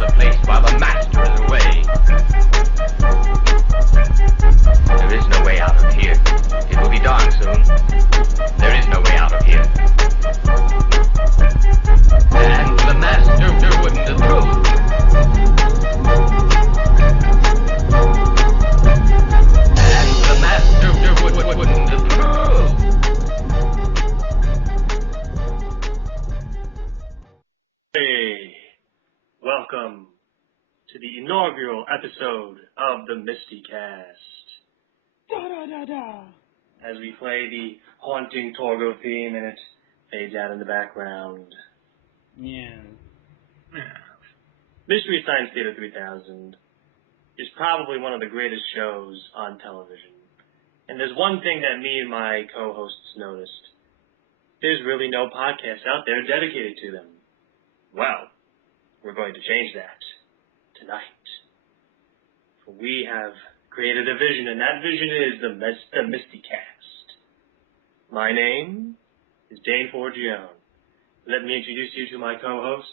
the place while the master is away. There is no way out of here. It will be dark soon. There is no way out of here. And the master wouldn't approve. And the master wouldn't approve. Hey, welcome to the inaugural episode of the MSTieCast. As we play the haunting Torgo theme and it fades out in the background. Yeah. Mystery Science Theater 3000 is probably one of the greatest shows on television. And there's one thing that me and my co-hosts noticed. There's really no podcast out there dedicated to them. Well, we're going to change that tonight. For we have created a vision, and that vision is the MSTieCast. My name is Dane Forgione. Let me introduce you to my co-hosts.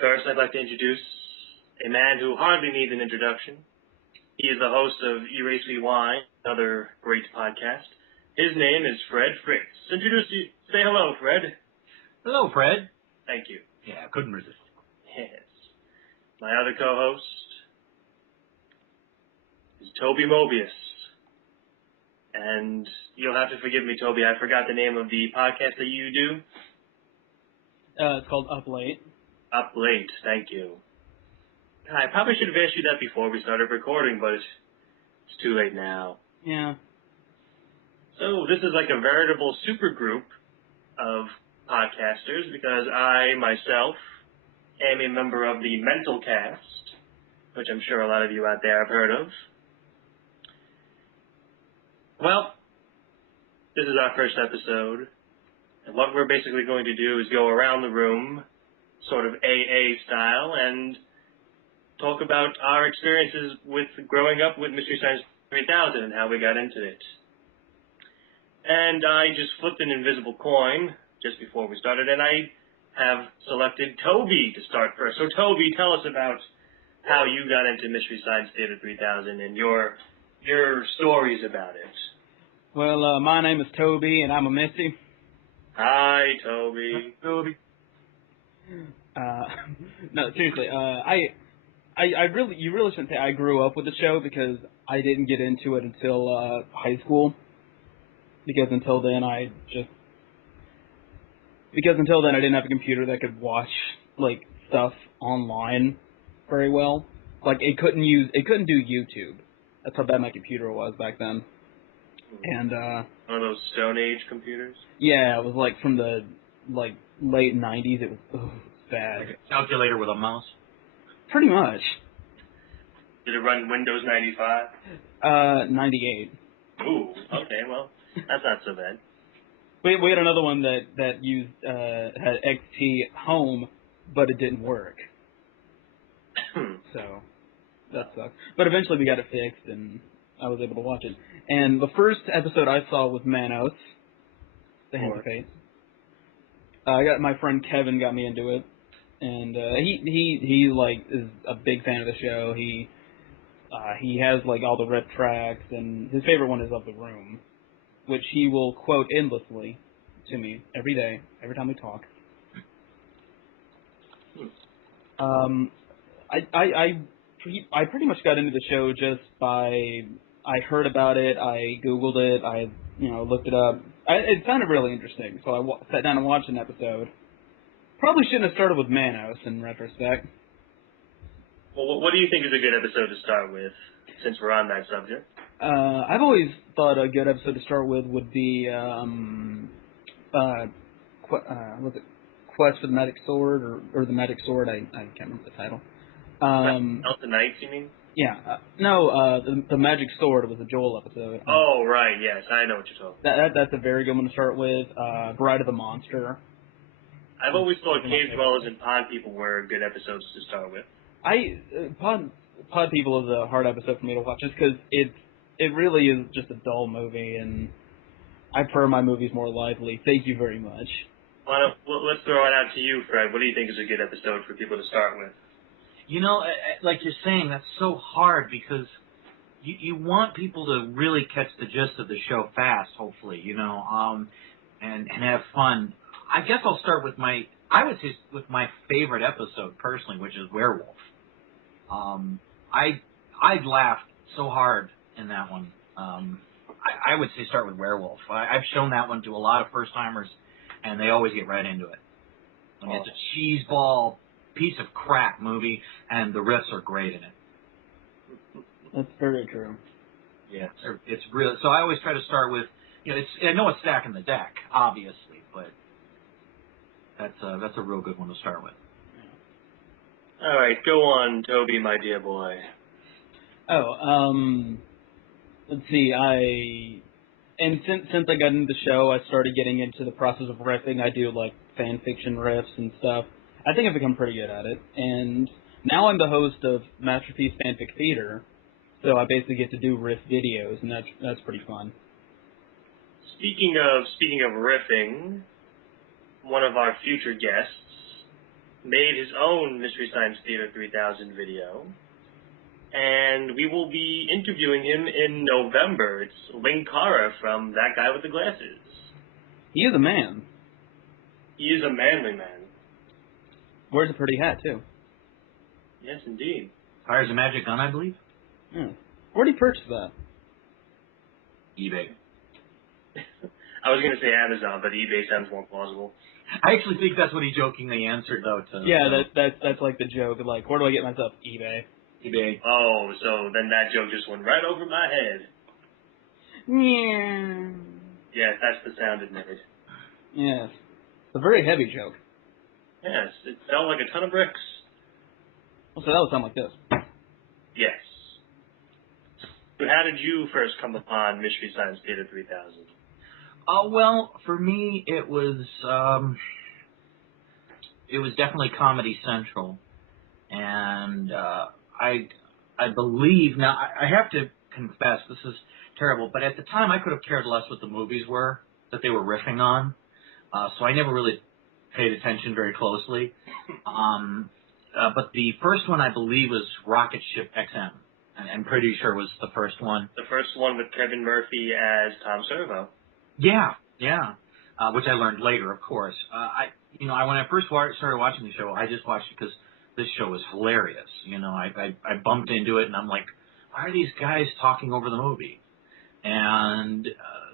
First, I'd like to introduce a man who hardly needs an introduction. He is the host of Erase Rewind, another great podcast. His name is Fred Fritz. Say hello, Fred. Hello, Fred. Thank you. Yeah, I couldn't resist. Yes. My other co-host is Toby Mobius. And you'll have to forgive me, Toby, I forgot the name of the podcast that you do. It's called Up Late. Up Late, thank you. I probably should have asked you that before we started recording, but it's too late now. Yeah. So this is like a veritable super group of podcasters because I, myself, am a member of the Mental Cast, which I'm sure a lot of you out there have heard of. Well, this is our first episode, and what we're basically going to do is go around the room, sort of AA style, and talk about our experiences with growing up with Mystery Science 3000 and how we got into it. And I just flipped an invisible coin just before we started, and I have selected Toby to start first. So Toby, tell us about how you got into Mystery Science Theater 3000 and your stories about it. Well, my name is Toby, and I'm a Misty. Hi, Toby. Toby. No, seriously, you really shouldn't say I grew up with the show because I didn't get into it until high school. Because until then I didn't have a computer that could watch like stuff online very well. Like it couldn't do YouTube. That's how bad my computer was back then. And one of those Stone Age computers? Yeah, it was like from the late 90s. It was bad. Like a calculator with a mouse? Pretty much. Did it run Windows 95? 98. Ooh, okay, well, that's not so bad. We had another one that used had XT Home, but it didn't work. So that sucked. But eventually we got it fixed, and I was able to watch it. And the first episode I saw was Manos, the Hand of Fate. My friend Kevin got me into it, and he like is a big fan of the show. He has like all the rip tracks, and his favorite one is Of the Room, which he will quote endlessly to me every day, every time we talk. I pretty much got into the show just by I heard about it, I Googled it, I looked it up. It sounded really interesting, so I sat down and watched an episode. Probably shouldn't have started with Manos in retrospect. Well, what do you think is a good episode to start with, since we're on that subject? I've always thought a good episode to start with would be, was it Quest for the Magic Sword, or The Magic Sword? I can't remember the title. Out the Nights, you mean? Yeah. The Magic Sword was a Joel episode. Oh, right, yes, I know what you're talking about. That's a very good one to start with. Bride of the Monster. I've always thought Cave Dwellers and Pond People were good episodes to start with. Pod People is a hard episode for me to watch just because it really is just a dull movie, and I prefer my movies more lively. Thank you very much. Well, let's throw it out to you, Fred. What do you think is a good episode for people to start with? You know, like you're saying, that's so hard because you want people to really catch the gist of the show fast, hopefully, and have fun. I guess I'll start with I would say with my favorite episode personally, which is Werewolf. I laughed so hard in that one. I would say start with Werewolf. I've shown that one to a lot of first timers, and they always get right into it. I mean, it's a cheeseball piece of crap movie, and the riffs are great in it. That's very true. Yeah, it's real. So I always try to start with, I know it's stacking the deck, obviously, but that's a real good one to start with. All right, go on, Toby, my dear boy. Let's see. Since I got into the show, I started getting into the process of riffing. I do like fan fiction riffs and stuff. I think I've become pretty good at it, and now I'm the host of Masterpiece Fanfic Theater, so I basically get to do riff videos, and that's pretty fun. Speaking of riffing, one of our future guests made his own Mystery Science Theater 3000 video, and we will be interviewing him in November. It's Linkara from That Guy with the Glasses. He is a man. He is a manly man. Wears a pretty hat, too. Yes, indeed. Fires a magic gun, I believe. Yeah. Where'd he purchase that? eBay. I was going to say Amazon, but eBay sounds more plausible. I actually think that's what he jokingly answered, though. Yeah, that's like the joke. Like, where do I get myself? eBay. eBay. Oh, so then that joke just went right over my head. Yeah. Yeah, that's the sound it made. Yes. It's a very heavy joke. Yes, it felt like a ton of bricks. Well, so that would sound like this. Yes. But how did you first come upon Mystery Science Theater 3000? Well, for me, it was definitely Comedy Central, and I believe now I have to confess this is terrible, but at the time I could have cared less what the movies were that they were riffing on, so I never really paid attention very closely. But the first one I believe was Rocket Ship XM. I'm pretty sure it was the first one. The first one with Kevin Murphy as Tom Servo. Yeah. Which I learned later, of course. When I first started watching the show, I just watched it because this show was hilarious. I bumped into it, and I'm like, why are these guys talking over the movie? And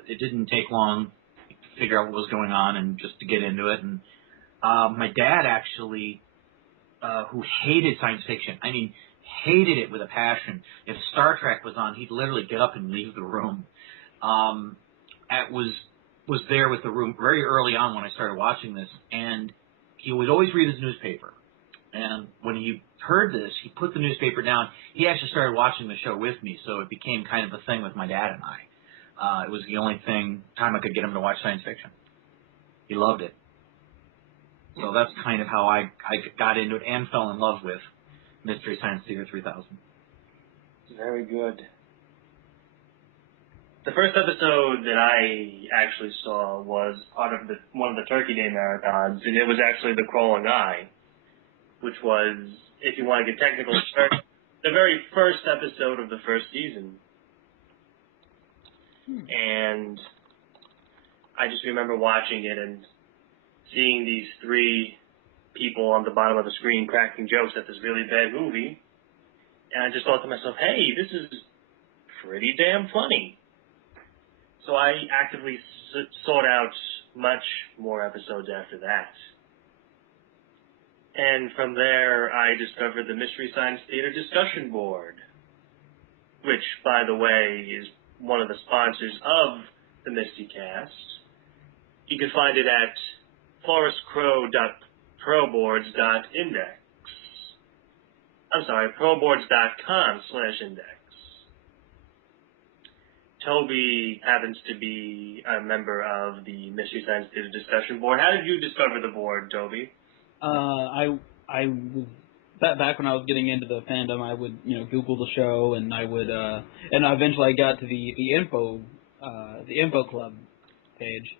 it didn't take long to figure out what was going on and just to get into it. And my dad actually, who hated science fiction, hated it with a passion. If Star Trek was on, he'd literally get up and leave the room. Was there with the room very early on when I started watching this, and he would always read his newspaper. And when he heard this, he put the newspaper down. He actually started watching the show with me, so it became kind of a thing with my dad and I. It was the only time I could get him to watch science fiction. He loved it. So that's kind of how I got into it and fell in love with Mystery Science Theater 3000. Very good. The first episode that I actually saw was part of one of the Turkey Day marathons, and it was actually The Crawling Eye, which was, if you want to get technical, the very first episode of the first season. And I just remember watching it and seeing these three people on the bottom of the screen cracking jokes at this really bad movie, and I just thought to myself, hey, this is pretty damn funny. So I actively sought out much more episodes after that. And from there, I discovered the Mystery Science Theater discussion board, which, by the way, is one of the sponsors of the MSTieCast. You can find it at forestcrow.proboards.index. I'm sorry, proboards.com/index. Toby happens to be a member of the Mystery Science Theater discussion board. How did you discover the board, Toby? I was back when I was getting into the fandom. I would Google the show, and I would and eventually I got to the info club page,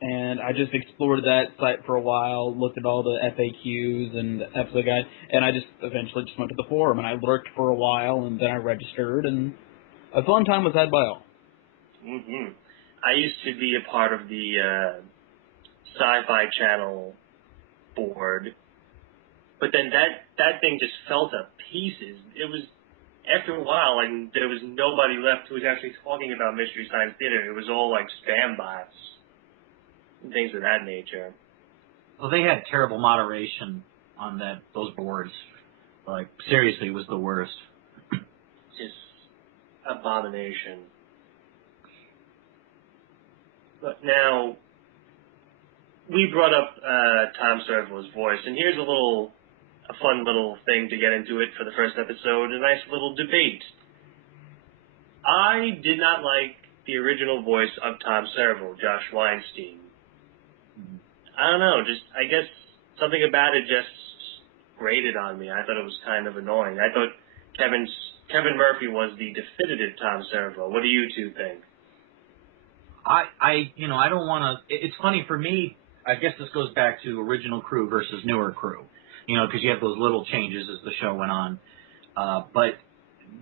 and I just explored that site for a while, looked at all the FAQs and the episode guide, and I just eventually just went to the forum, and I lurked for a while, and then I registered, and a fun time was had by all. Mm-hmm. I used to be a part of the Sci-Fi Channel board, but then that thing just fell to pieces. It was, after a while, like, there was nobody left who was actually talking about Mystery Science Theater. It was all like spam bots and things of that nature. Well, they had terrible moderation on those boards. Like, seriously, it was the worst. Just abomination. But now, we brought up Tom Servo's voice, and here's a fun little thing to get into it for the first episode, a nice little debate. I did not like the original voice of Tom Servo, Josh Weinstein. I don't know, I guess something about it just grated on me. I thought it was kind of annoying. I thought Kevin Murphy was the definitive Tom Servo. What do you two think? I don't want to. It's funny for me. I guess this goes back to original crew versus newer crew. Because you have those little changes as the show went on. But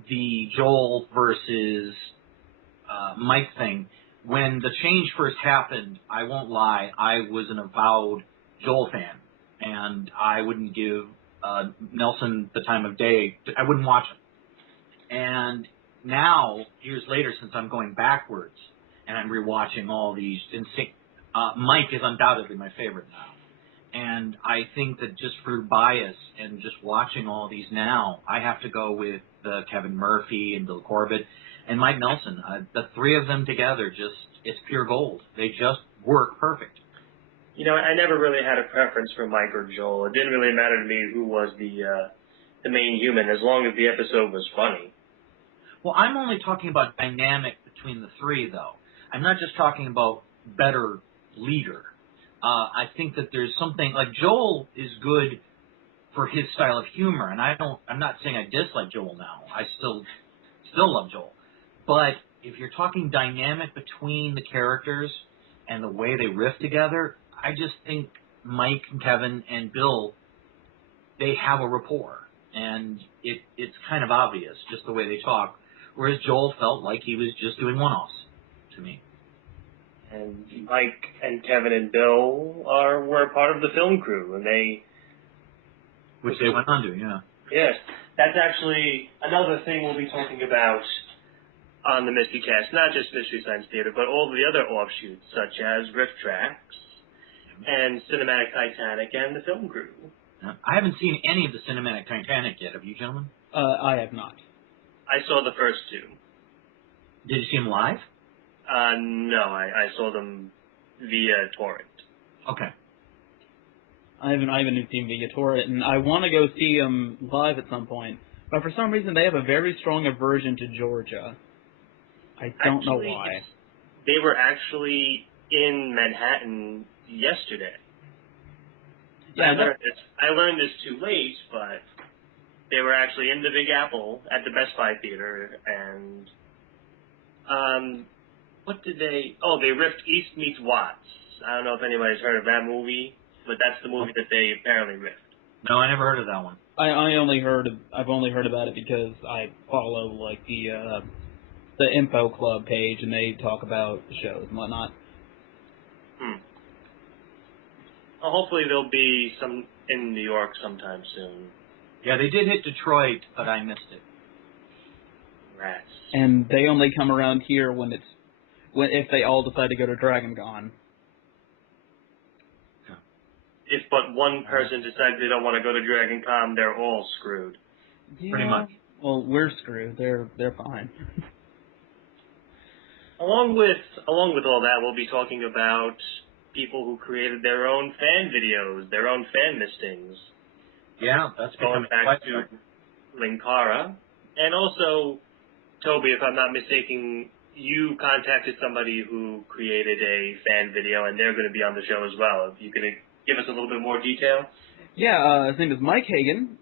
the Joel versus Mike thing, when the change first happened, I won't lie, I was an avowed Joel fan, and I wouldn't give Nelson the time of day. I wouldn't watch him. And now, years later, since I'm going backwards, and I'm rewatching all these insane, Mike is undoubtedly my favorite now. And I think that just for bias and just watching all these now, I have to go with Kevin Murphy and Bill Corbett and Mike Nelson. The three of them together, it's pure gold. They just work perfect. I never really had a preference for Mike or Joel. It didn't really matter to me who was the main human, as long as the episode was funny. Well, I'm only talking about dynamic between the three, though. I'm not just talking about better leader. I think that there's something, like, Joel is good for his style of humor, and I'm not saying I dislike Joel now. I still love Joel. But if you're talking dynamic between the characters and the way they riff together, I just think Mike and Kevin and Bill, they have a rapport. And it's kind of obvious, just the way they talk, whereas Joel felt like he was just doing one-offs to me. And Mike and Kevin and Bill were part of the film crew, and which they went on to, yeah. Yes, that's actually another thing we'll be talking about on the MSTieCast, not just Mystery Science Theater, but all the other offshoots, such as Riff Tracks and Cinematic Titanic and the film crew. I haven't seen any of the Cinematic Titanic yet. Have you, gentlemen? I have not. I saw the first two. Did you see them live? No, I saw them via torrent. Okay. I haven't seen via torrent, and I want to go see them live at some point. But for some reason, they have a very strong aversion to Georgia. I don't know why. They were actually in Manhattan yesterday. Yeah, I learned this too late, but they were actually in the Big Apple at the Best Buy Theater, and what did they... Oh, they riffed East Meets Watts. I don't know if anybody's heard of that movie, but that's the movie that they apparently riffed. No, I never heard of that one. I've only heard about it because I follow like the Info Club page, and they talk about the shows and whatnot. Well, hopefully there'll be some in New York sometime soon. Yeah, they did hit Detroit, but I missed it. Rats. And they only come around here if they all decide to go to Dragon Con. If but one person decides they don't want to go to Dragon Con, they're all screwed. Yeah, pretty much. Well, we're screwed. They're fine. Along with all that, we'll be talking about people who created their own fan videos, their own fan listings. Yeah, that's going back to Linkara. And also, Toby, if I'm not mistaken, you contacted somebody who created a fan video, and they're going to be on the show as well. You can give us a little bit more detail? Yeah, his name is Mike Hagan.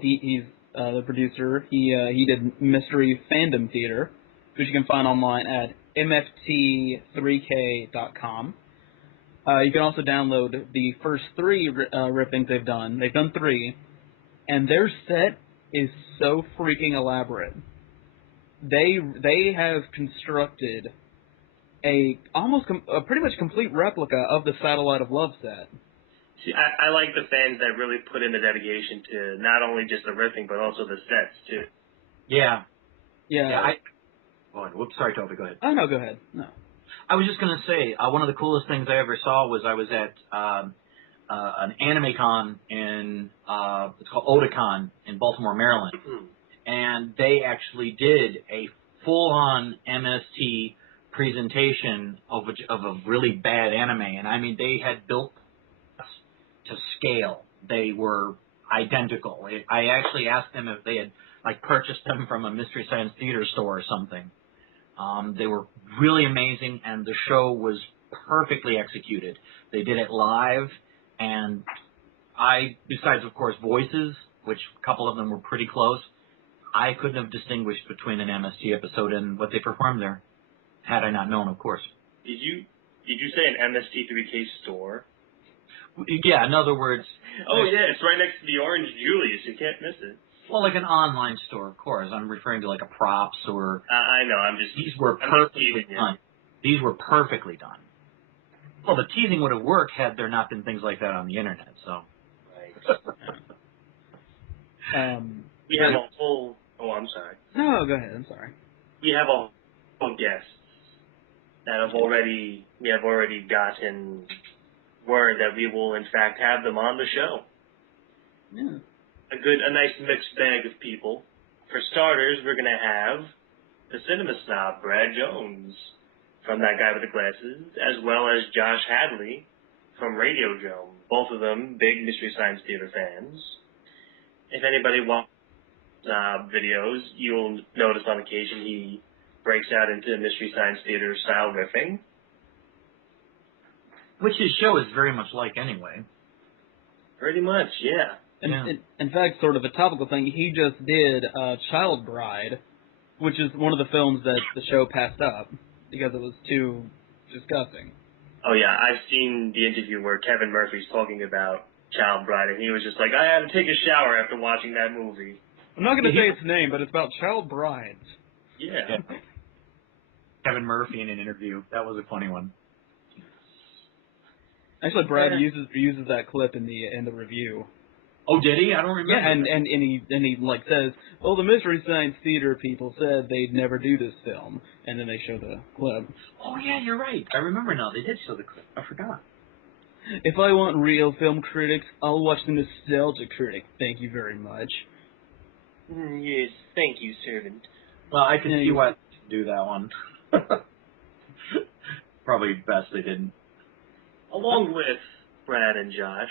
He's the producer. He did Mystery Fandom Theater, which you can find online at MST3K.com. You can also download the first 3 rippings they've done. They've done 3, and their set is so freaking elaborate. They have constructed a pretty much complete replica of the Satellite of Love set. See, I like the fans that really put in the dedication to not only just the riffing, but also the sets, too. Yeah. Yeah. Whoops, sorry, Toby, go ahead. Oh, no, go ahead. No. I was just going to say, one of the coolest things I ever saw was I was at an anime con in, it's called Otakon in Baltimore, Maryland. And they actually did a full-on MST presentation of a really bad anime. And, I mean, they had built to scale. They were identical. I actually asked them if they had, like, purchased them from a Mystery Science Theater store or something. They were really amazing, and the show was perfectly executed. They did it live, and besides, of course, voices, which a couple of them were pretty close, I couldn't have distinguished between an MST episode and what they performed there, had I not known, of course. Did you say an MST3K store? Yeah, in other words... Oh, yeah, it's right next to the Orange Julius. You can't miss it. Well, like an online store, of course. I'm referring to like a Props or... I know, These were perfectly done. These were perfectly done. Well, the teasing would have worked had there not been things like that on the internet, so... Right. We have a whole... Oh, I'm sorry. No, go ahead, I'm sorry. We have a whole guests that we have already gotten word that we will, in fact, have them on the show. Yeah. A nice mixed bag of people. For starters, we're going to have the cinema snob, Brad Jones, from That Guy with the Glasses, as well as Josh Hadley from Radio Joe. Both of them big Mystery Science Theater fans. If anybody watches videos, you'll notice on occasion he breaks out into Mystery Science Theater style riffing. Which his show is very much like anyway. Pretty much, yeah. In fact, sort of a topical thing, he just did Child Bride, which is one of the films that the show passed up because it was too disgusting. Oh, yeah, I've seen the interview where Kevin Murphy's talking about Child Bride, and he was just like, I had to take a shower after watching that movie. I'm not going to say its name, but it's about child brides. Yeah. Kevin Murphy in an interview. That was a funny one. Actually, Brad uses that clip in the review. Oh, did he? I don't remember. Yeah, and he like says, well, the Mystery Science Theater people said they'd never do this film, and then they show the clip. Oh, yeah, you're right. I remember now. They did show the clip. I forgot. If I want real film critics, I'll watch the Nostalgia Critic. Thank you very much. Yes, thank you, servant. Well, I can see why they do that one. Probably best they didn't. Along with Brad and Josh,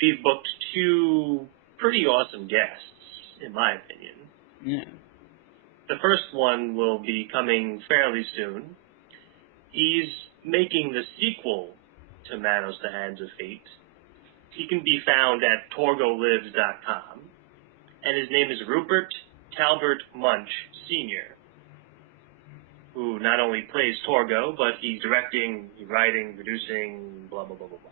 we've booked 2 pretty awesome guests, in my opinion. Yeah. The first one will be coming fairly soon. He's making the sequel to Manos, the Hands of Fate. He can be found at torgolives.com. And his name is Rupert Talbert Munch, Sr., who not only plays Torgo, but he's directing, writing, producing, blah, blah, blah, blah, blah.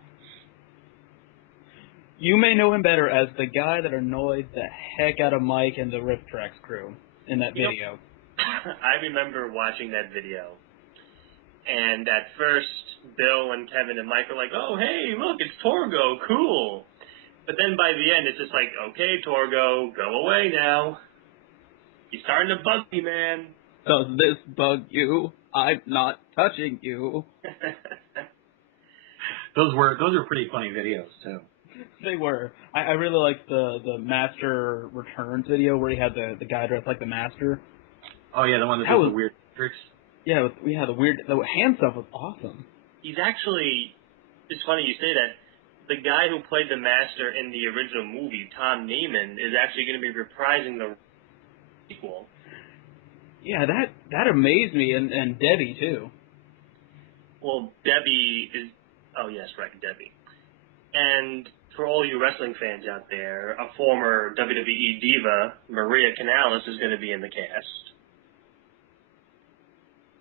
You may know him better as the guy that annoyed the heck out of Mike and the Riff Tracks crew in that video. I remember watching that video, and at first, Bill and Kevin and Mike were like, oh, hey, look, it's Torgo, cool. But then by the end, it's just like, okay, Torgo, go away now. You're starting to bug me, man. Does this bug you? I'm not touching you. Those were pretty funny videos, too. They were. I really liked the Master Returns video where he had the guy dressed like the Master. Oh, yeah, the one that does the weird tricks. Yeah, the hand stuff was awesome. He's actually, it's funny you say that, the guy who played the Master in the original movie, Tom Neiman, is actually going to be reprising the sequel. Yeah, that amazed me, and Debbie, too. Well, Debbie is... Oh, yes, right, Debbie. And for all you wrestling fans out there, a former WWE diva, Maria Kanellis, is going to be in the cast.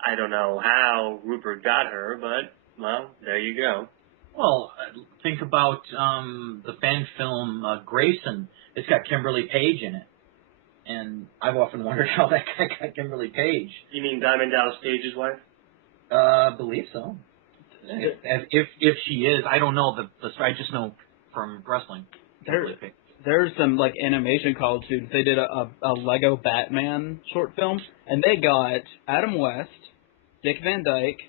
I don't know how Rupert got her, but, well, there you go. Well, think about the fan film Grayson. It's got Kimberly Page in it. And I've often wondered how that guy got Kimberly Page. You mean Diamond Dallas Page's wife? Believe so. If she is, I don't know. I just know from wrestling. There's some like animation college students. They did a Lego Batman short film, and they got Adam West, Dick Van Dyke.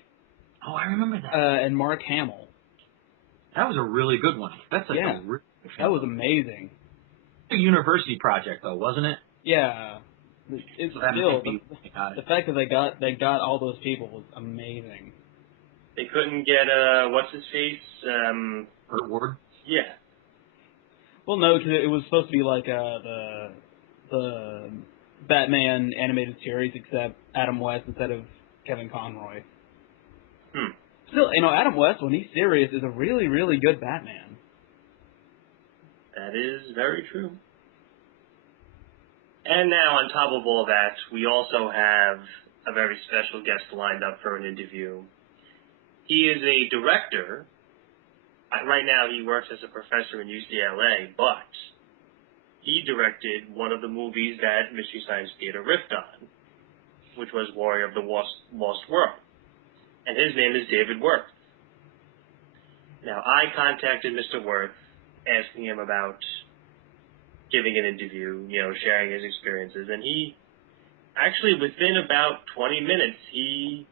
Oh, I remember that. And Mark Hamill. That was a really good one. That's like a really good film. That was amazing. A university project, though, wasn't it? Yeah. It's So still the fact that they got all those people was amazing. They couldn't get what's his face? Burt Ward. Yeah. Well, no, because it was supposed to be like the Batman animated series, except Adam West instead of Kevin Conroy. Still, Adam West, when he's serious, is a really, really good Batman. That is very true. And now, on top of all that, we also have a very special guest lined up for an interview. He is a director. Right now, he works as a professor in UCLA, but he directed one of the movies that Mystery Science Theater riffed on, which was Warrior of the Lost World. And his name is David Worth. Now, I contacted Mr. Worth, asking him about giving an interview, sharing his experiences, and he actually, within about 20 minutes, he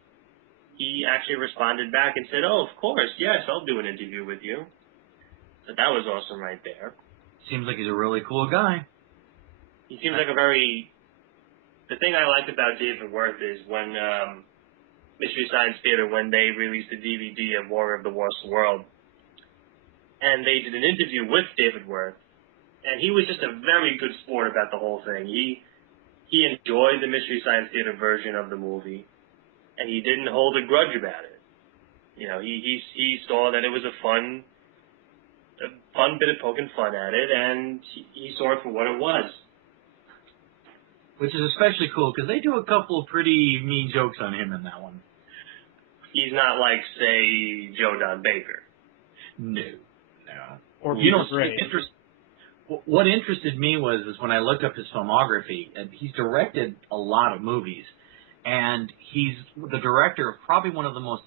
actually responded back and said, "Oh, of course, yes, I'll do an interview with you." So that was awesome right there. Seems like he's a really cool guy. He seems like the thing I liked about David Worth is when Mystery Science Theater, when they released the DVD of Warrior of the Lost World, and they did an interview with David Worth, and he was just a very good sport about the whole thing. He enjoyed the Mystery Science Theater version of the movie, and he didn't hold a grudge about it. He saw that it was a fun bit of poking fun at it, and he saw it for what it was. Which is especially cool, because they do a couple of pretty mean jokes on him in that one. He's not like, say, Joe Don Baker. No. Or what interested me was when I looked up his filmography, and he's directed a lot of movies, and he's the director of probably one of the most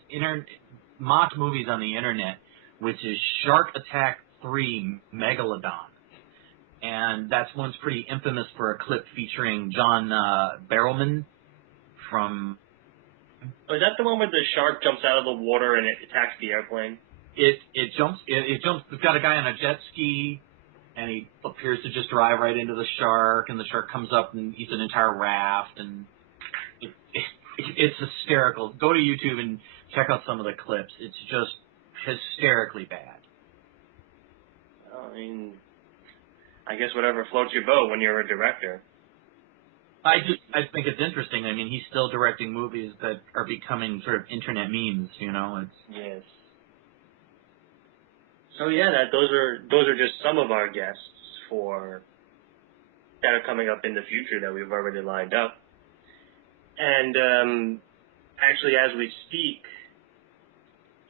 mocked movies on the internet, which is Shark Attack 3 Megalodon. And that's one's pretty infamous for a clip featuring John Barrowman from... Oh, is that the one where the shark jumps out of the water and it attacks the airplane? It jumps. It's got a guy on a jet ski, and he appears to just drive right into the shark, and the shark comes up and eats an entire raft, and it's hysterical. Go to YouTube and check out some of the clips. It's just hysterically bad. I mean, I guess whatever floats your boat when you're a director. I think it's interesting. I mean, he's still directing movies that are becoming sort of internet memes. Yes. So yeah, those are just some of our guests that are coming up in the future that we've already lined up. And actually, as we speak,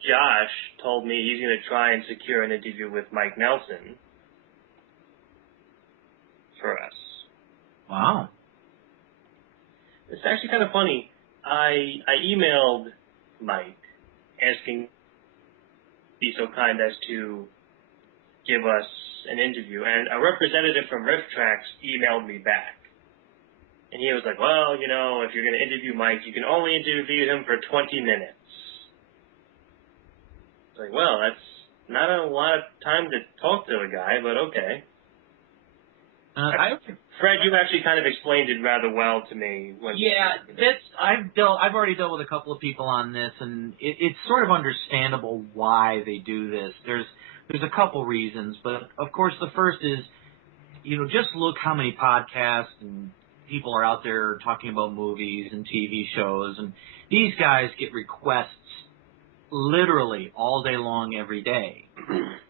Josh told me he's going to try and secure an interview with Mike Nelson for us. Wow. It's actually kind of funny. I emailed Mike asking be so kind as to give us an interview, and a representative from Riff Tracks emailed me back. And he was like, well, if you're going to interview Mike, you can only interview him for 20 minutes. It's like, well, that's not a lot of time to talk to a guy, but okay. Fred, you actually kind of explained it rather well to me. I've already dealt with a couple of people on this, and it's sort of understandable why they do this. There's a couple reasons, but of course the first is, just look how many podcasts and people are out there talking about movies and TV shows, and these guys get requests literally all day long every day.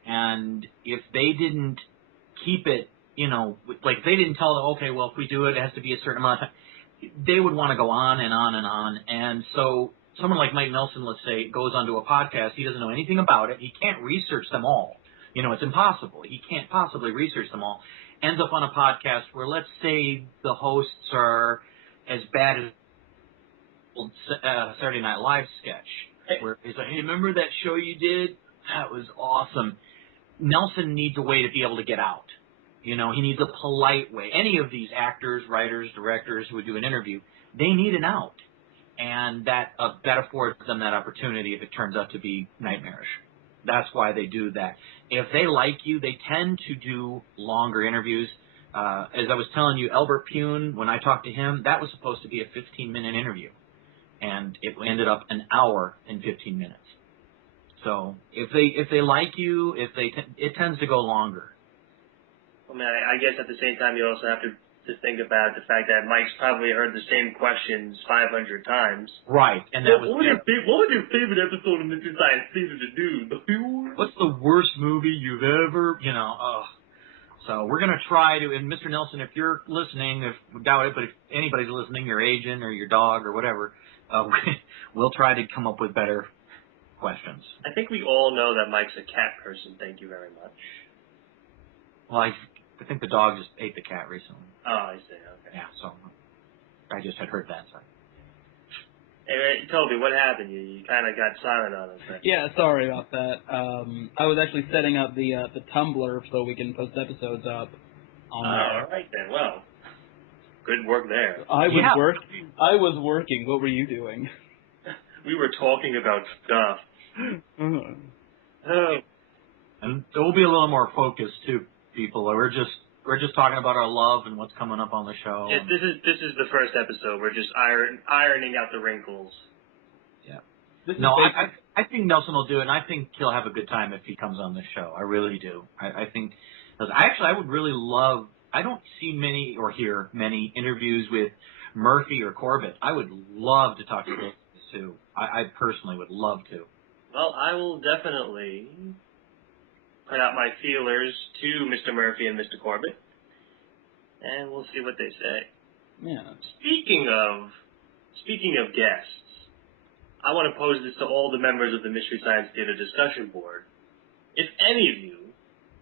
And if they didn't keep it, like they didn't tell them, okay, well, if we do it, it has to be a certain amount of time, they would want to go on and on and on. And so someone like Mike Nelson, let's say, goes onto a podcast, he doesn't know anything about it, he can't research them all. You know, it's impossible. He can't possibly research them all. Ends up on a podcast where, let's say, the hosts are as bad as Saturday Night Live sketch, where he's like, hey, remember that show you did? That was awesome. Nelson needs a way to be able to get out. You know, he needs a polite way. Any of these actors, writers, directors who would do an interview, they need an out. And that affords them that opportunity if it turns out to be nightmarish. That's why they do that. If they like you, they tend to do longer interviews. As I was telling you, Albert Pune, when I talked to him, that was supposed to be a 15-minute interview. And it ended up an hour and 15 minutes. So if they like you, it tends to go longer. I mean, I guess at the same time you also have to think about the fact that Mike's probably heard the same questions 500 times. Right, and that what was your favorite episode of Mystery Science Theater to do? What's the worst movie you've ever, you know? So we're gonna try to. And Mr. Nelson, if you're listening, if doubt it, but if anybody's listening, your agent or your dog or whatever, we'll try to come up with better questions. I think we all know that Mike's a cat person. Thank you very much. Well, I think the dog just ate the cat recently. Oh, I see. Okay. Yeah, so I just had heard that. So. Hey, Toby, what happened? You kind of got silent on us. Right? Yeah, sorry about that. I was actually setting up the Tumblr so we can post episodes up on there. All right then. Well, good work there. I was working. What were you doing? We were talking about stuff. Oh. And it will be a little more focused too, people. We're just talking about our love and what's coming up on the show. Yeah, this is the first episode. We're just ironing out the wrinkles. Yeah. No, I think Nelson will do it, and I think he'll have a good time if he comes on the show. I really do. I think. I would really love. I don't see many or hear many interviews with Murphy or Corbett. I would love to talk to those two. I personally would love to. Well, I will definitely put out my feelers to Mr. Murphy and Mr. Corbett, and we'll see what they say. Yeah. Speaking of guests, I want to pose this to all the members of the Mystery Science Theater discussion board. If any of you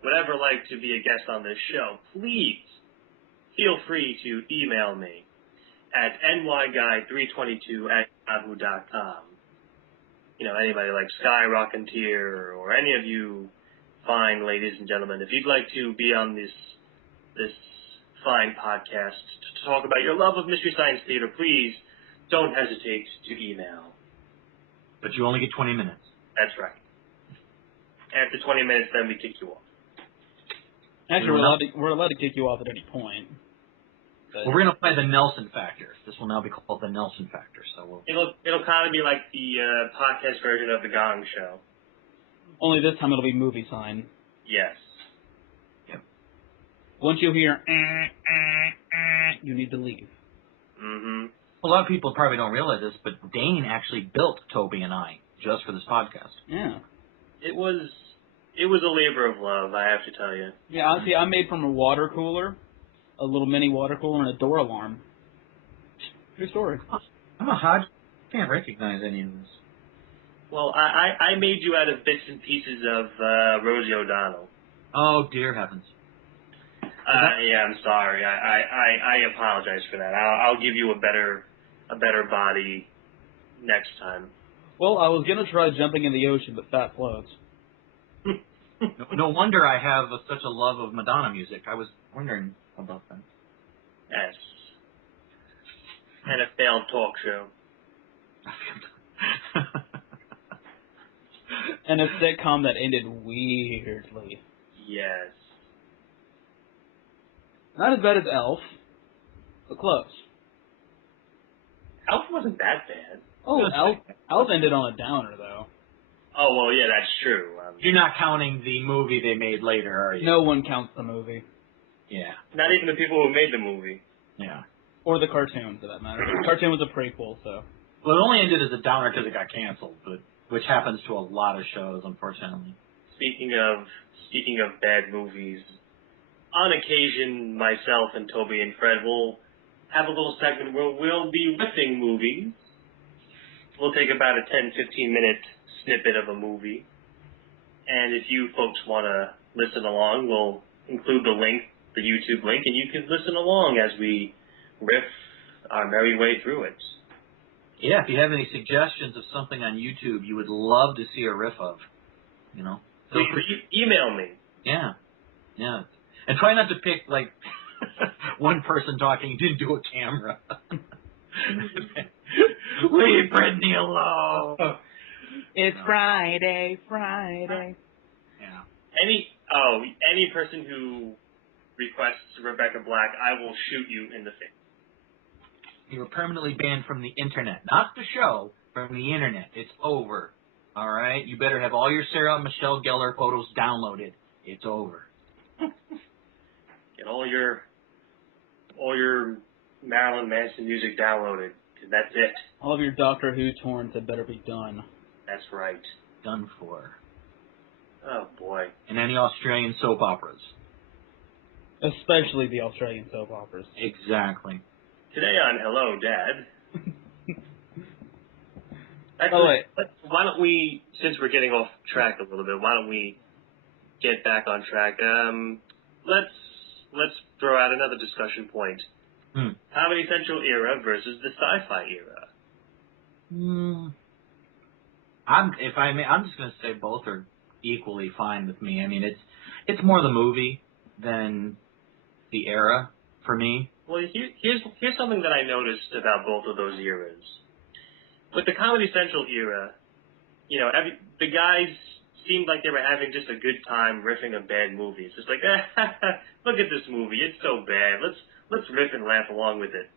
would ever like to be a guest on this show, please feel free to email me at nyguy322@yahoo.com. You know, anybody like Sky Rocketeer or any of you fine ladies and gentlemen, if you'd like to be on this fine podcast to talk about your love of Mystery Science Theater, please don't hesitate to email. But you only get 20 minutes. That's right. After 20 minutes, then we kick you off. Actually, we're allowed to kick you off at any point. Well, we're going to play the Nelson Factor. This will now be called the Nelson Factor. So It'll kind of be like the podcast version of The Gong Show. Only this time it'll be movie sign. Yes. Yep. Once you hear, you need to leave. Mm-hmm. A lot of people probably don't realize this, but Dane actually built Toby and I just for this podcast. Yeah. It was a labor of love, I have to tell you. Yeah, see, I'm made from a water cooler, a little mini water cooler, and a door alarm. True story. I'm a Hodge. I can't recognize any of this. Well, I made you out of bits and pieces of Rosie O'Donnell. Oh, dear heavens. Yeah, I'm sorry. I apologize for that. I'll give you a better body next time. Well, I was gonna try jumping in the ocean, but that floats. No wonder I have such a love of Madonna music. I was wondering about that. Yes. And a failed talk show. And a sitcom that ended weirdly. Yes. Not as bad as Elf, but close. Elf wasn't that bad. Oh, Elf ended on a downer, though. Oh, well, yeah, that's true. You're not counting the movie they made later, are you? No one counts the movie. Yeah. Not even the people who made the movie. Yeah. Or the cartoon, for that matter. The cartoon was a prequel, so. Well, it only ended as a downer because it got canceled, but which happens to a lot of shows, unfortunately. Speaking of bad movies, on occasion, myself and Toby and Fred will have a little segment where we'll be riffing movies. we'll take about a 10-15 minute snippet of a movie. And if you folks want to listen along, we'll include the link, the YouTube link, and you can listen along as we riff our merry way through it. Yeah, if you have any suggestions of something on YouTube you would love to see a riff of, you know, please email me. Yeah, yeah. And try not to pick, like, one person talking didn't do a camera. Leave Brittany alone. It's Friday. Yeah. Any person who requests Rebecca Black, I will shoot you in the face. You were permanently banned from the internet. Not the show, from the internet. It's over. All right? You better have all your Sarah Michelle Gellar photos downloaded. It's over. Get all your Marilyn Manson music downloaded, 'cause that's it. All of your Doctor Who torrents had better be done. That's right. Done for. Oh, boy. And any Australian soap operas. Especially the Australian soap operas. Exactly. Today on Hello, Dad. Wait. Why don't we, since we're getting off track a little bit, why don't we get back on track? Let's throw out another discussion point. Comedy Central era versus the sci-fi era. I'm just going to say both are equally fine with me. I mean, it's more the movie than the era for me. Well, here's something that I noticed about both of those eras. With the Comedy Central era, you know, the guys seemed like they were having just a good time riffing of bad movies. It's like, look at this movie, it's so bad. Let's riff and laugh along with it.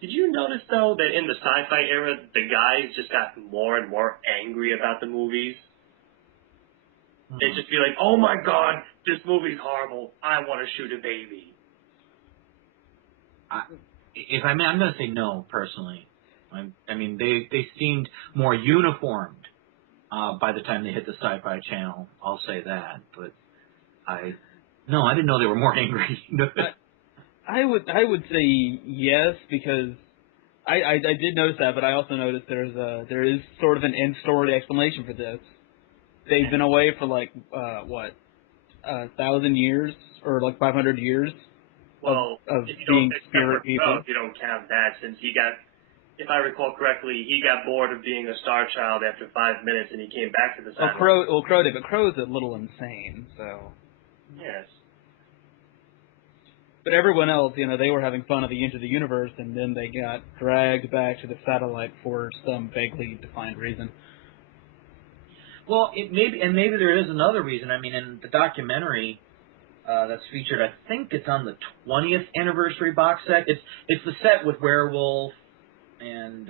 Did you notice though that in the sci-fi era, the guys just got more and more angry about the movies? They'd just be like, "Oh my God, this movie's horrible. I want to shoot a baby." If I may, I'm going to say no, personally. I mean, they seemed more uniformed by the time they hit the Sci-Fi Channel. I'll say that, but I didn't know they were more angry. I would say yes, because I did notice that, but I also noticed there is sort of an end story explanation for this. They've been away for like 1,000 years or like 500 years. Well, of being spirit people. If you don't count that, since he got, if I recall correctly, he got bored of being a star child after 5 minutes, and he came back to the side. Crow did, but Crow's a little insane, so. Yes. But everyone else, you know, they were having fun of the Into the Universe, and then they got dragged back to the satellite for some vaguely defined reason. Well, maybe there is another reason. I mean, in the documentary that's featured, I think it's on the 20th anniversary box set. It's the set with Werewolf and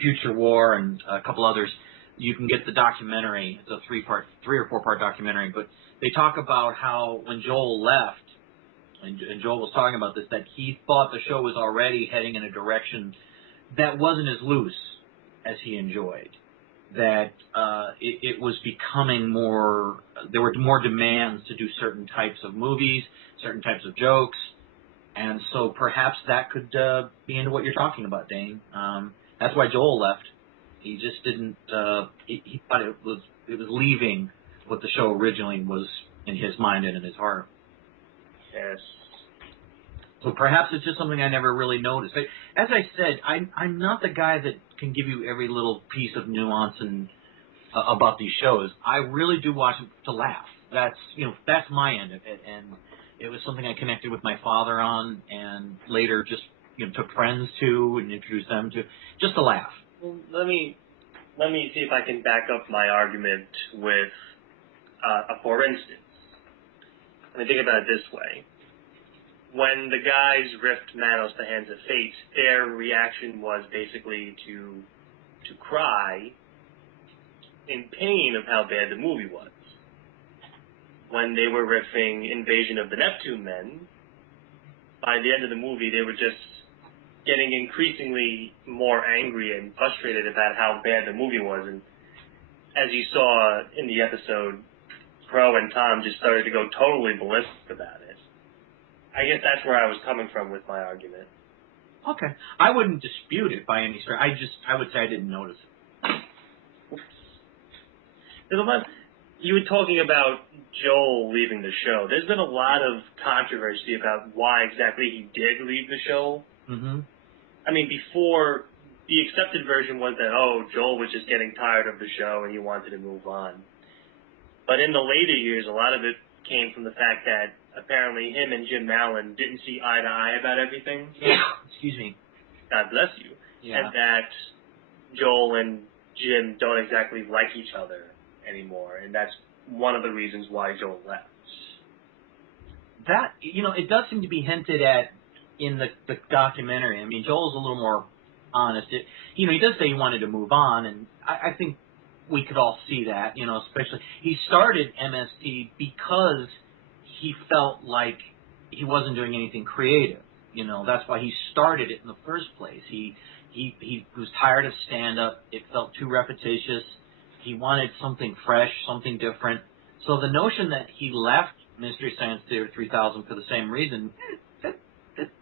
Future War and a couple others. You can get the documentary. It's a 3 or 4 part documentary, but they talk about how when Joel left, and Joel was talking about this, that he thought the show was already heading in a direction that wasn't as loose as he enjoyed. That it was becoming more, there were more demands to do certain types of movies, certain types of jokes, and so perhaps that could be into what you're talking about, Dane. That's why Joel left. He just didn't, he thought it was leaving what the show originally was in his mind and in his heart. Yes. So perhaps it's just something I never really noticed. As I said, I'm not the guy that can give you every little piece of nuance and about these shows. I really do watch them to laugh. That's my end of it, and it was something I connected with my father on, and later just took friends to and introduced them to, just to laugh. Well, let me see if I can back up my argument with a for instance. Let me think about it this way. When the guys riffed Manos the Hands of Fate, their reaction was basically to cry in pain of how bad the movie was. When they were riffing Invasion of the Neptune Men, by the end of the movie they were just getting increasingly more angry and frustrated about how bad the movie was. And as you saw in the episode, Crow and Tom just started to go totally ballistic about it. I guess that's where I was coming from with my argument. Okay. I wouldn't dispute it by any stretch. I would say I didn't notice it. There's a lot. You were talking about Joel leaving the show. There's been a lot of controversy about why exactly he did leave the show. Mm-hmm. I mean, before, the accepted version was that, Joel was just getting tired of the show and he wanted to move on. But in the later years, a lot of it came from the fact that apparently him and Jim Mallon didn't see eye to eye about everything. Excuse me. God bless you. Yeah. And that Joel and Jim don't exactly like each other anymore, and that's one of the reasons why Joel left. That, it does seem to be hinted at in the documentary. I mean, Joel's a little more honest. He does say he wanted to move on, and I think we could all see that, especially he started MST because he felt like he wasn't doing anything creative. That's why he started it in the first place. He was tired of stand-up. It felt too repetitious. He wanted something fresh, something different. So the notion that he left Mystery Science Theater 3000 for the same reason, that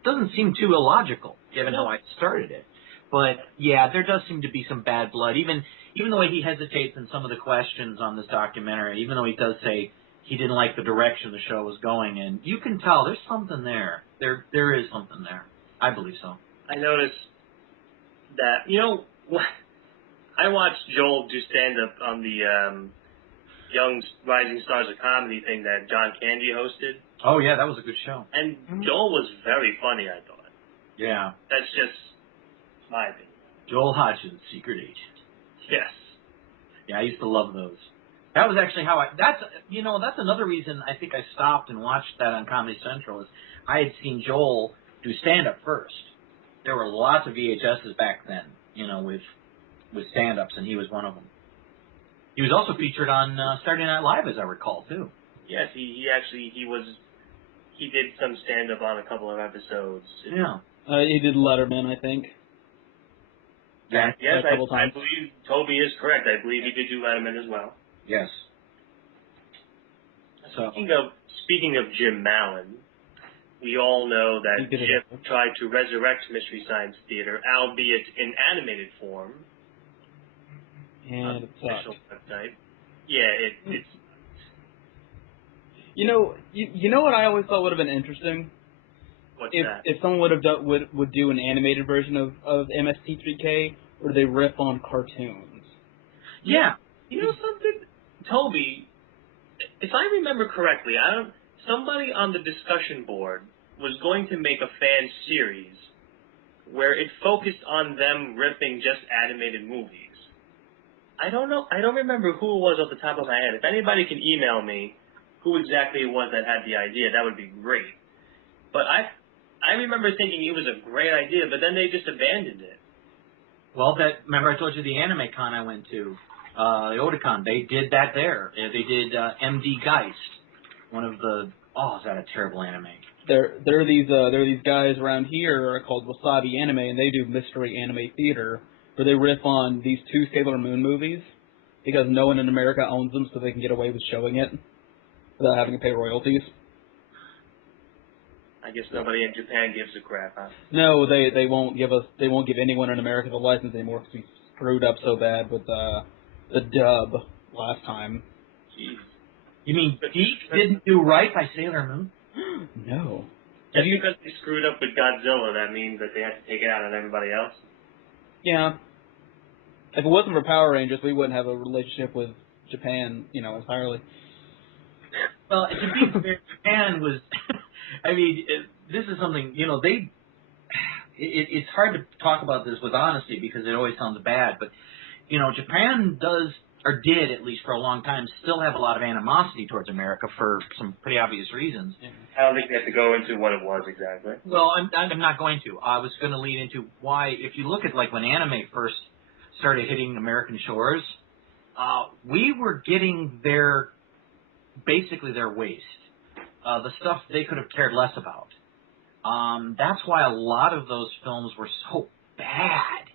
doesn't seem too illogical, given how I started it. But, yeah, there does seem to be some bad blood. Even the way he hesitates in some of the questions on this documentary, even though he does say he didn't like the direction the show was going in, you can tell there's something there. There is something there. I believe so. I noticed that, I watched Joel do stand-up on the Young Rising Stars of Comedy thing that John Candy hosted. Oh, yeah, that was a good show. And Joel was very funny, I thought. Yeah. That's just my opinion. Joel Hodgson's Secret Agent. Yes. Yeah, I used to love those. That was actually how that's another reason I think I stopped and watched that on Comedy Central is I had seen Joel do stand-up first. There were lots of VHSs back then, with stand-ups, and he was one of them. He was also featured on Saturday Night Live, as I recall, too. Yes, he did some stand-up on a couple of episodes. Yeah. He did Letterman, I think. Yes, I times. believe Toby is correct. I believe he did do Letterman as well. Yes. So. Speaking of Jim Mallon, we all know that Jim tried to resurrect Mystery Science Theater, albeit in animated form. And it sucked. Website. Yeah, it's. You know what I always thought would have been interesting? What's that? If someone would do an animated version of MST3K, where they riff on cartoons. Yeah. You know something, Toby? If I remember correctly, somebody on the discussion board was going to make a fan series where it focused on them riffing just animated movies. I don't know. I don't remember who it was off the top of my head. If anybody can email me who exactly it was that had the idea, that would be great. But I remember thinking it was a great idea, but then they just abandoned it. Well, remember I told you the anime con I went to, the Otakon, they did that there. They did MD Geist, one of the, is that a terrible anime? There are these guys around here called Wasabi Anime, and they do mystery anime theater, where they riff on these two Sailor Moon movies, because no one in America owns them, so they can get away with showing it without having to pay royalties. I guess nobody in Japan gives a crap, huh? No, they won't give anyone in America the license anymore because we screwed up so bad with the dub last time. Jeez. You mean Deke didn't do right by Sailor Moon? No. Just because they screwed up with Godzilla, that means that they had to take it out on everybody else? Yeah. If it wasn't for Power Rangers, we wouldn't have a relationship with Japan, entirely. Well, to be fair, Japan was... I mean, this is something, it's hard to talk about this with honesty because it always sounds bad, but, Japan does, or did at least for a long time, still have a lot of animosity towards America for some pretty obvious reasons. I don't think we have to go into what it was exactly. Well, I'm not going to. I was going to lead into why, if you look at, when anime first started hitting American shores, we were getting basically their waste. The stuff they could have cared less about. That's why a lot of those films were so bad.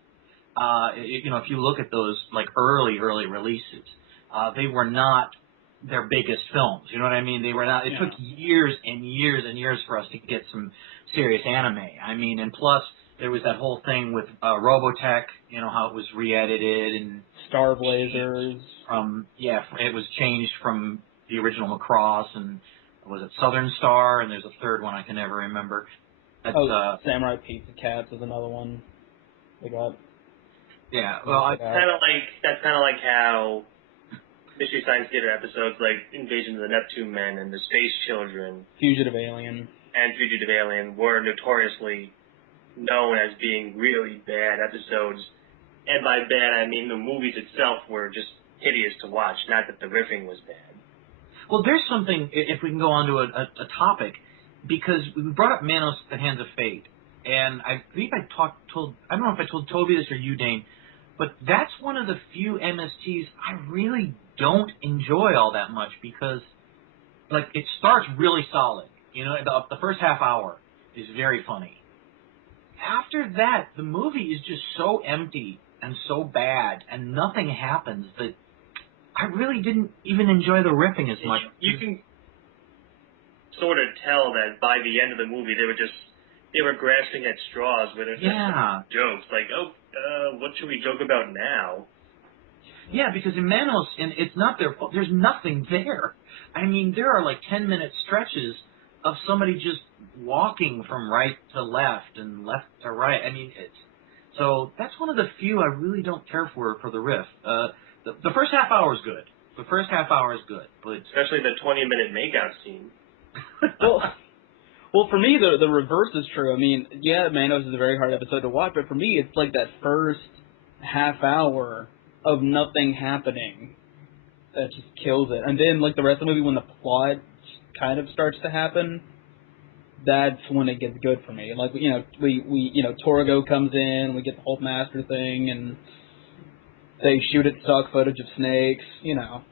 If you look at those early releases, they were not their biggest films. You know what I mean? They were not. It took years and years and years for us to get some serious anime. I mean, and plus there was that whole thing with Robotech, you know, how it was re-edited and Star Blazers. It was changed from the original Macross, and was it Southern Star, and there's a third one I can never remember. That's, Samurai Pizza Cats is another one they got. Yeah, well, that's kind of like how Mystery Science Theater episodes like Invasion of the Neptune Men and the Space Children, Fugitive Alien, were notoriously known as being really bad episodes. And by bad, I mean the movies itself were just hideous to watch, not that the riffing was bad. Well, there's something, if we can go on to a topic, because we brought up Manos, The Hands of Fate, and I believe I don't know if I told Toby this or you, Dane, but that's one of the few MSTs I really don't enjoy all that much, because, like, it starts really solid. You know, the first half hour is very funny. After that, the movie is just so empty and so bad, and nothing happens, that I really didn't even enjoy the riffing as much. You can sort of tell that by the end of the movie, they were grasping at straws with it. Yeah. Jokes like, what should we joke about now? Yeah, because in Manos, and it's not their fault. There's nothing there. I mean, there are like 10-minute stretches of somebody just walking from right to left and left to right. I mean, so that's one of the few I really don't care for the riff. The first half hour is good. But especially the 20-minute makeout scene. Well, for me, the reverse is true. I mean, yeah, Manos is a very hard episode to watch, but for me, it's like that first half hour of nothing happening that just kills it. And then, like, the rest of the movie, when the plot kind of starts to happen, that's when it gets good for me. Like, you know, we Torgo comes in, we get the Hulk Master thing, and they shoot at stock footage of snakes, you know.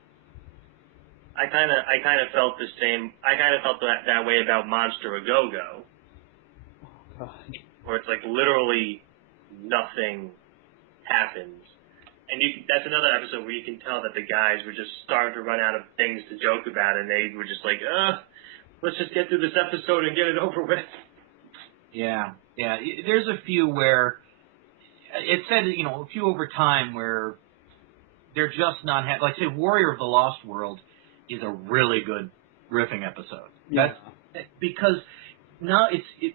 I kind of felt the same. I kind of felt that way about Monster A Go-Go. Oh, God. Where it's like literally nothing happens. And that's another episode where you can tell that the guys were just starting to run out of things to joke about, and they were just like, let's just get through this episode and get it over with. Yeah. There's a few where it said, you know, a few over time where they're just not like, say, Warrior of the Lost World is a really good riffing episode. Yeah. That's because now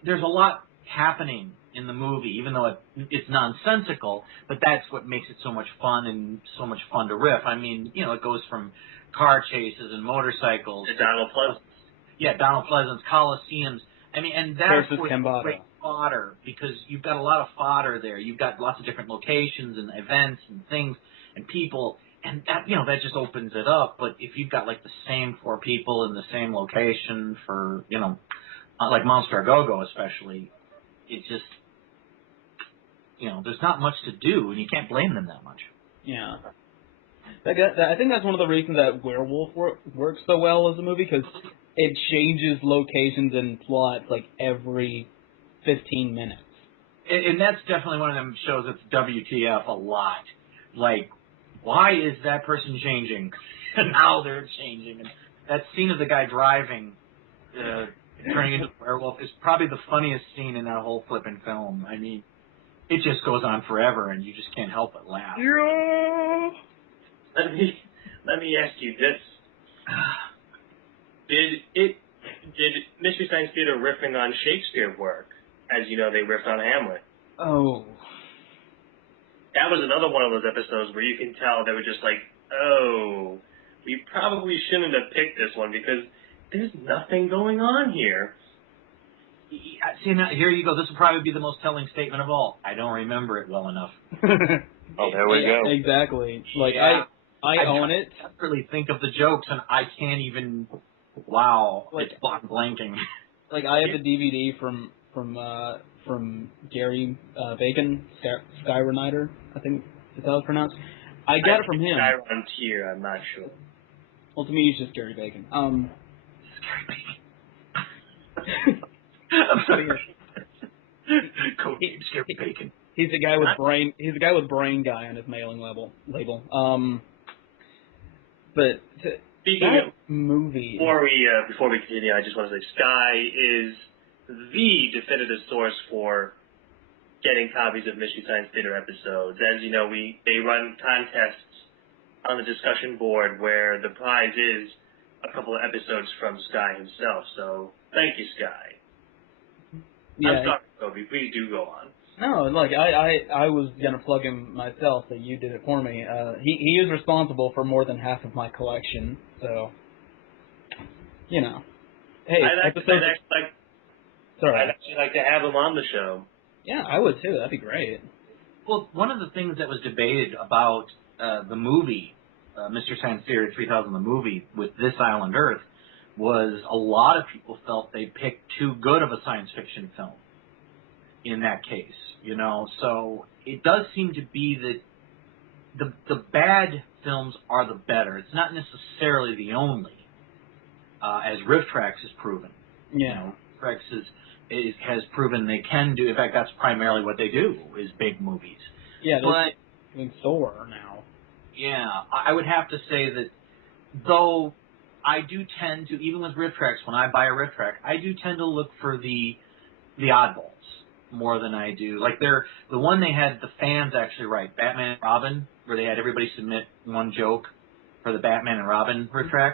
there's a lot happening in the movie, even though it's nonsensical, but that's what makes it so much fun and so much fun to riff. I mean, you know, it goes from car chases and motorcycles to Donald Pleasance. Yeah, Donald Pleasance, Coliseums. I mean, and that's great fodder, because you've got a lot of fodder there. You've got lots of different locations and events and things and people, and that, you know, that just opens it up. But if you've got like the same 4 people in the same location for, you know, like Monster A Go-Go especially, it just, you know, there's not much to do, and you can't blame them that much. Yeah. I think that's one of the reasons that Werewolf works so well as a movie, because it changes locations and plots like every 15 minutes. And that's definitely one of them shows that's WTF a lot. Like, why is that person changing? And now they're changing. And that scene of the guy driving, turning into a werewolf, is probably the funniest scene in that whole flipping film. I mean, it just goes on forever, and you just can't help but laugh. Yeah. Let me ask you this. Did Mystery Science Theater riffing on Shakespeare work? As you know, they riffed on Hamlet. Oh. That was another one of those episodes where you can tell they were just like, oh, we probably shouldn't have picked this one because there's nothing going on here. See, now, here you go. This will probably be the most telling statement of all. I don't remember it well enough. Oh, there we go. Exactly. Like, yeah. I own it. I desperately think of the jokes, and I can't even. Wow, like, it's blanking. Like, I have the DVD from Gary Bacon, Skyronider, I think that's how it's pronounced. I got it from him. Skyrontier, I'm not sure. Well, to me, he's just Gary Bacon. I'm sorry. Codename Scary Bacon. He's the guy with brain. He's the guy with brain guy on his mailing label. But speaking of movie, before we continue, I just want to say Sky is the definitive source for getting copies of Mystery Science Theater episodes. As you know, they run contests on the discussion board where the prize is a couple of episodes from Sky himself. So thank you, Sky. Yeah. I'm sorry, Toby. Please do go on. No, look, I was gonna plug him myself, but you did it for me. He is responsible for more than half of my collection, so you know. Hey, I'd actually like to have him on the show. Yeah, I would too. That'd be great. Well, one of the things that was debated about the movie, Mystery Science Theater 3000, the movie, with This Island Earth, was a lot of people felt they picked too good of a science fiction film in that case, you know. So it does seem to be that the bad films are the better. It's not necessarily the only, as RiffTrax has proven. Yeah. You know, RiffTrax has proven they can do. In fact, that's primarily what they do, is big movies. Yeah, but doing Thor now. Yeah, I would have to say that, though I do tend to, even with RiffTrax, when I buy a RiffTrax, I do tend to look for the oddballs more than I do. Like the one they had the fans actually write, Batman and Robin, where they had everybody submit one joke for the Batman and Robin RiffTrax.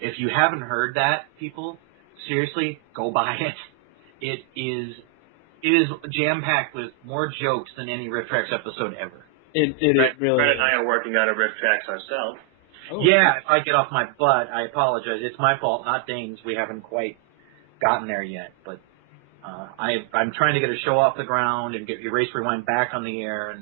If you haven't heard that, people, seriously, go buy it. It is jam-packed with more jokes than any RiffTrax episode ever. It really Brett is. and I are working on a RiffTrax ourselves. Oh. Yeah, if I get off my butt, I apologize. It's my fault, not Dane's. We haven't quite gotten there yet. But I'm trying to get a show off the ground and get Erase Rewind back on the air.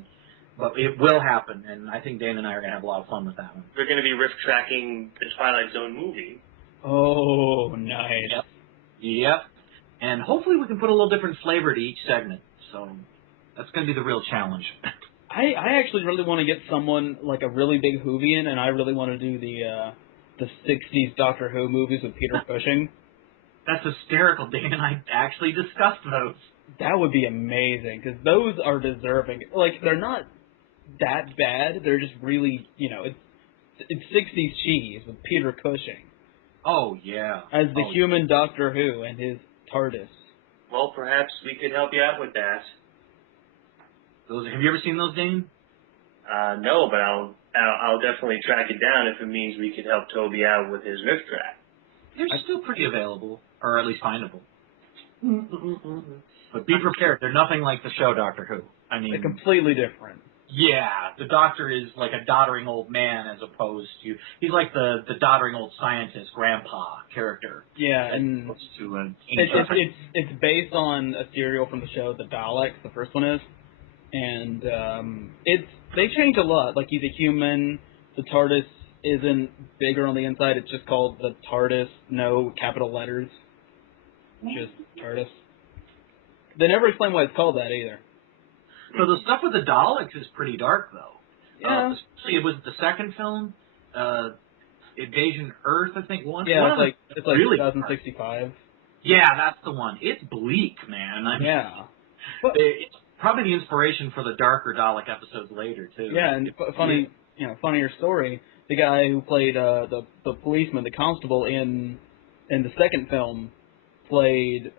But it will happen, and I think Dane and I are going to have a lot of fun with that one. We're going to be riff-tracking the Twilight Zone movie. Oh, nice. Yep. And hopefully we can put a little different flavor to each segment. So that's going to be the real challenge. I actually really want to get someone, like a really big Whovian, and I really want to do the 60s Doctor Who movies with Peter Cushing. That's hysterical. Dane and I actually discussed those. That would be amazing, because those are deserving. Like, they're not that bad. They're just really, you know, it's 60s cheese with Peter Cushing. Oh, yeah. As the human Doctor Who and his TARDIS. Well, perhaps we could help you out with that. Have you ever seen those, Dane? No, but I'll definitely track it down if it means we could help Toby out with his riff track. They're still pretty available, or at least findable. But be prepared. They're nothing like the show Doctor Who. I mean, They're completely different. Yeah, the Doctor is like a doddering old man as opposed to... He's like the doddering old scientist, grandpa character. Yeah, and it's based on a serial from the show, The Daleks, the first one is. And they change a lot. Like, he's a human. The TARDIS isn't bigger on the inside. It's just called the TARDIS. No capital letters. Just TARDIS. They never explain why it's called that either. So the stuff with the Daleks is pretty dark, though. Yeah. Especially with the second film, Invasion Earth, I think. Yeah, it's like really 2065. Yeah, that's the one. It's bleak, man. I mean, yeah. But, it's probably the inspiration for the darker Dalek episodes later, too. Yeah, and funnier story. The guy who played the policeman, the constable in the second film, played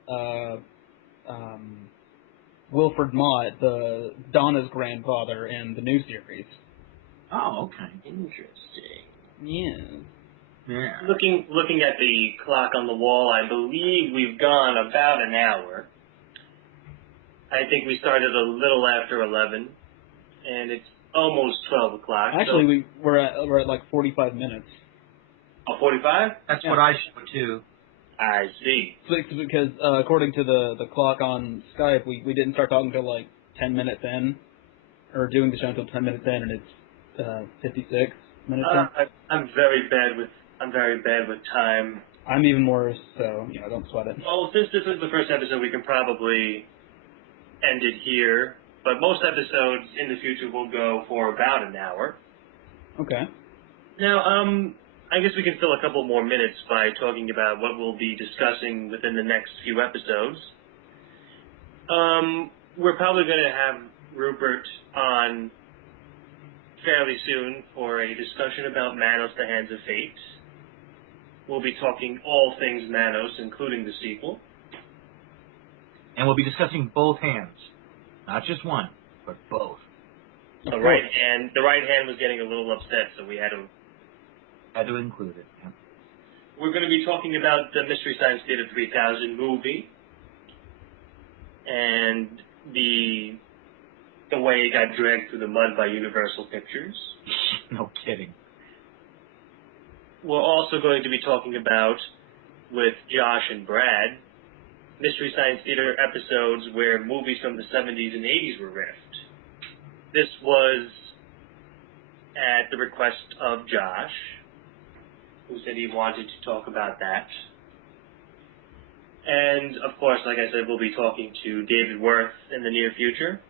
Wilfred Mott, the Donna's grandfather in the new series. Oh, okay. Interesting. Yeah. Yeah. Looking at the clock on the wall, I believe we've gone about an hour. I think we started a little after 11, and it's almost 12 o'clock. Actually, we're at like 45 minutes. Oh, 45? That's what I showed, too. I see. Because according to the clock on Skype, we didn't start talking until like 10 minutes in, or doing the show until 10 minutes in, and it's 56 minutes in. I'm very bad with time. I'm even worse, so don't sweat it. Well, since this is the first episode, we can probably end it here. But most episodes in the future will go for about an hour. Okay. Now, I guess we can fill a couple more minutes by talking about what we'll be discussing within the next few episodes. We're probably going to have Rupert on fairly soon for a discussion about Manos, the Hands of Fate. We'll be talking all things Manos, including the sequel. And we'll be discussing both hands. Not just one, but both. The right hand was getting a little upset, so we had to include it. Yeah. We're going to be talking about the Mystery Science Theater 3000 movie and the way it got dragged through the mud by Universal Pictures. No kidding. We're also going to be talking about, with Josh and Brad, Mystery Science Theater episodes where movies from the 70s and 80s were riffed. This was at the request of Josh, who said he wanted to talk about that. And, of course, like I said, we'll be talking to David Worth in the near future.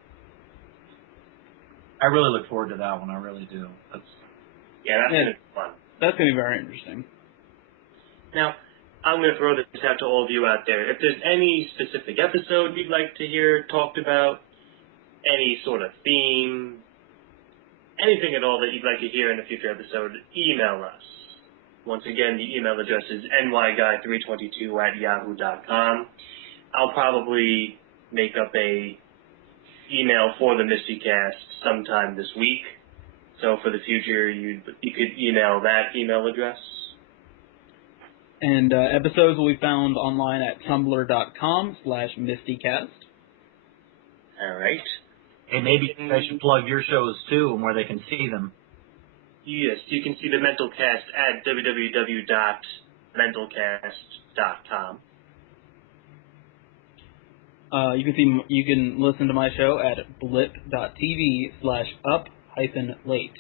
I really look forward to that one. I really do. That's going to be fun. That's going to be very interesting. Now, I'm going to throw this out to all of you out there. If there's any specific episode you'd like to hear talked about, any sort of theme, anything at all that you'd like to hear in a future episode, email us. Once again, the email address is nyguy322@yahoo.com. I'll probably make up a email for the MSTieCast sometime this week. So for the future, you could email that email address. And episodes will be found online at tumblr.com/MSTieCast. All right. And maybe I should plug your shows, too, and where they can see them. Yes, you can see the MentalCast at www.mentalcast.com. You can listen to my show at blip.tv/up-late.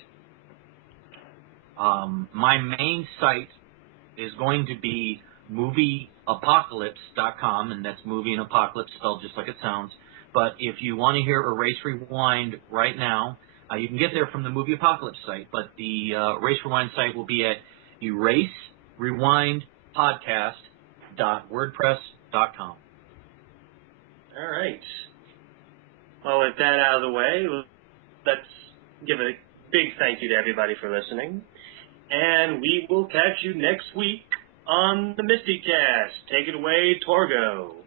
My main site is going to be movieapocalypse.com, and that's movie and apocalypse spelled just like it sounds. But if you want to hear Erase Rewind right now, you can get there from the Movie Apocalypse site, but the Erase Rewind site will be at eraserewindpodcast.wordpress.com. All right. Well, with that out of the way, let's give a big thank you to everybody for listening. And we will catch you next week on the MSTieCast. Take it away, Torgo.